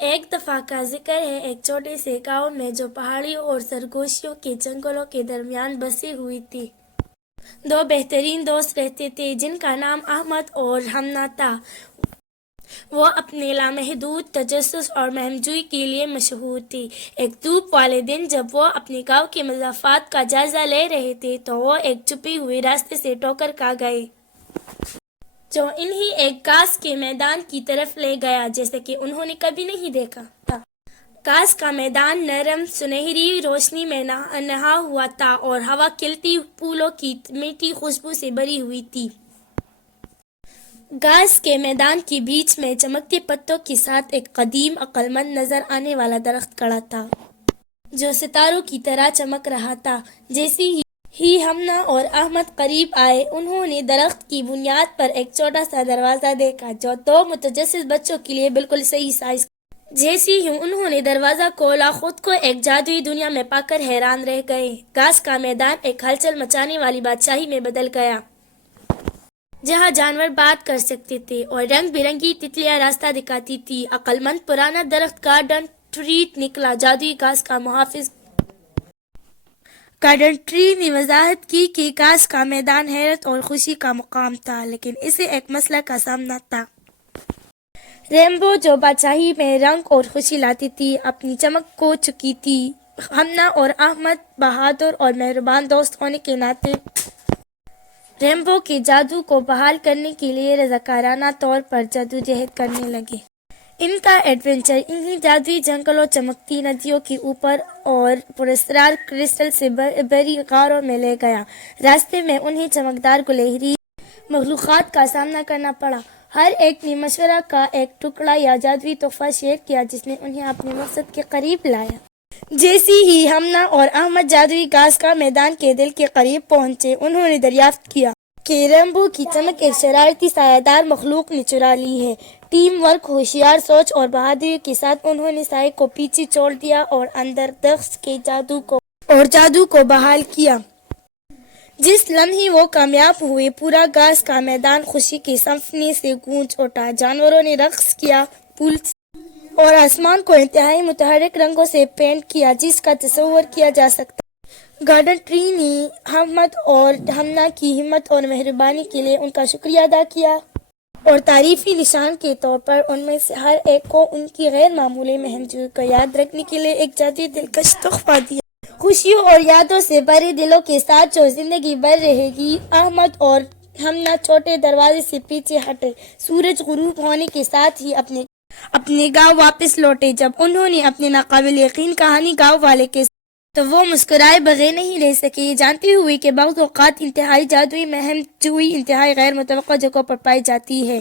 ایک دفعہ کا ذکر ہے ایک چھوٹے سے گاؤں میں جو پہاڑیوں اور سرگوشیوں کے جنگلوں کے درمیان بسی ہوئی تھی۔ دو بہترین دوست رہتے تھے جن کا نام احمد اور ہمنا تھا۔ وہ اپنے لامحدود تجسس اور مہم جوئی کے لیے مشہور تھے۔ ایک دھوپ والے دن جب وہ اپنے گاؤں کے مضافات کا جائزہ لے رہے تھے تو وہ ایک چھپی ہوئی راستے سے ٹھوکر کھا گئے جو انہیں ایک گھاس کے میدان کی طرف لے گیا جیسے کہ انہوں نے کبھی نہیں دیکھا تھا۔ گھاس کا میدان نرم سنہری روشنی میں نہا ہوا تھا اور ہوا کھلتی پھولوں کی میٹھی خوشبو سے بھری ہوئی تھی۔ گھاس کے میدان کے بیچ میں چمکتے پتوں کے ساتھ ایک قدیم عقل مند نظر آنے والا درخت کھڑا تھا جو ستاروں کی طرح چمک رہا تھا۔ جیسے ہی ہمنا اور احمد قریب آئے انہوں نے درخت کی بنیاد پر ایک چھوٹا سا دروازہ دیکھا جو دو متجسس بچوں کے لیے بالکل صحیح سائز کا۔ جیسے ہی انہوں نے دروازہ کھولا خود کو ایک جادوئی دنیا میں پا کر حیران رہ گئے۔ گھاس کا میدان ایک ہلچل مچانے والی بادشاہی میں بدل گیا جہاں جانور بات کر سکتے تھے اور رنگ برنگی تتلیاں راستہ دکھاتی تھی۔ عقل مند پرانا درخت گارڈن ٹری نکلا۔ جادوئی گھاس کا محافظ گارڈن ٹری نے وضاحت کی کہ گھاس کا میدان حیرت اور خوشی کا مقام تھا لیکن اسے ایک مسئلہ کا سامنا تھا۔ رینبو جو بادشاہی میں رنگ اور خوشی لاتی تھی اپنی چمک کھو چکی تھی۔ ہمنا اور احمد بہادر اور مہربان دوست ہونے کے ناطے رینبو کے جادو کو بحال کرنے کے لیے رضاکارانہ طور پر جدوجہد کرنے لگے۔ ان کا ایڈونچر انہی جادوئی جنگلوں، چمکتی ندیوں کے اوپر اور پراسرار کرسٹل سے بھری غاروں میں لے گیا۔ راستے میں انہیں چمکدار گلہری مخلوقات کا سامنا کرنا پڑا۔ ہر ایک نے مشورہ کا ایک ٹکڑا یا جادوئی تحفہ شیئر کیا جس نے انہیں اپنے مقصد کے قریب لایا۔ جیسے ہی ہمنا اور احمد جادوئی گھاس کا میدان کے دل کے قریب پہنچے انہوں نے دریافت کیا کہ رینبو کی چمک ایک شرارتی سایہ دار مخلوق نے چرا لی ہے۔ ٹیم ورک، ہوشیار سوچ اور بہادری کے ساتھ انہوں نے سائے کو پیچھے چھوڑ دیا اور اندر دخش کے جادو کو بحال کیا۔ جس لمحے وہ کامیاب ہوئے پورا گھاس کا میدان خوشی کے سنفنے سے گونج اٹھا۔ جانوروں نے رقص کیا، پھول اور آسمان کو انتہائی متحرک رنگوں سے پینٹ کیا جس کا تصور کیا جا سکتا ہے۔ گارڈن ٹری نے احمد اور ہمنا کی ہمت اور مہربانی کے لیے ان کا شکریہ ادا کیا اور تعریفی نشان کے طور پر ان میں سے ہر ایک کو ان کی غیر معمولی مہم جوئی کو یاد رکھنے کے لیے ایک جادوئی دلکش تحفہ دیا۔ خوشیوں اور یادوں سے بھرے دلوں کے ساتھ جو زندگی بھر رہے گی، احمد اور ہمنا چھوٹے دروازے سے پیچھے ہٹے۔ سورج غروب ہونے کے ساتھ ہی اپنے گاؤں واپس لوٹے۔ جب انہوں نے اپنے ناقابل یقین کہانی گاؤں والے کے تو وہ مسکرائے بغیر نہیں رہ سکے، یہ جانتے ہوئے کہ بعض اوقات انتہائی جادوئی مہم جوئی انتہائی غیر متوقع جگہوں پر پائی جاتی ہے۔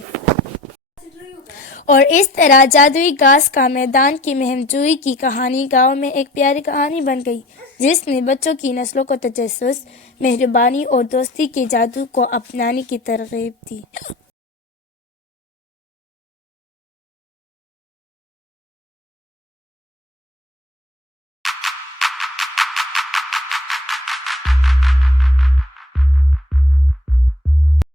اور اس طرح جادوئی گھاس کا میدان کی مہم جوئی کی کہانی گاؤں میں ایک پیاری کہانی بن گئی جس نے بچوں کی نسلوں کو تجسس، مہربانی اور دوستی کے جادو کو اپنانے کی ترغیب دی۔